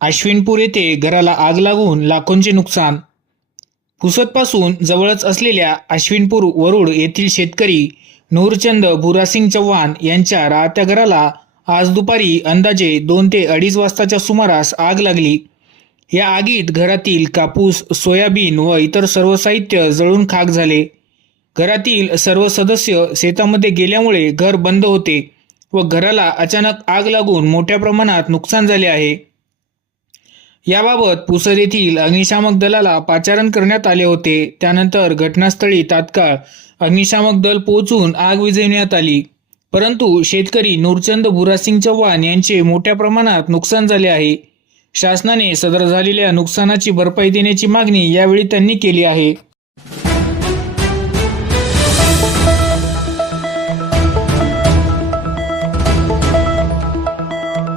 अश्विनपूर येथे घराला आग लागून लाखोंचे नुकसान. पुसदपासून जवळच असलेल्या अश्विनपूर वरुड येथील शेतकरी नूरचंद भुरासिंग चव्हाण यांच्या राहत्या घराला आज दुपारी अंदाजे दोन ते अडीच वाजताच्या सुमारास आग लागली. या आगीत घरातील कापूस सोयाबीन व इतर सर्व साहित्य जळून खाक झाले. घरातील सर्व सदस्य शेतामध्ये गेल्यामुळे घर बंद होते व घराला अचानक आग लागून मोठ्या प्रमाणात नुकसान झाले आहे. याबाबत पुसद येथील अग्निशामक दलाला पाचारण करण्यात आले होते. त्यानंतर घटनास्थळी तात्काळ अग्निशामक दल पोहोचून आग विझविण्यात आली. परंतु शेतकरी नूरचंद भुरासिंग चव्हाण यांचे मोठ्या प्रमाणात नुकसान झाले आहे. शासनाने सदर झालेल्या नुकसानाची भरपाई देण्याची मागणी यावेळी त्यांनी केली आहे.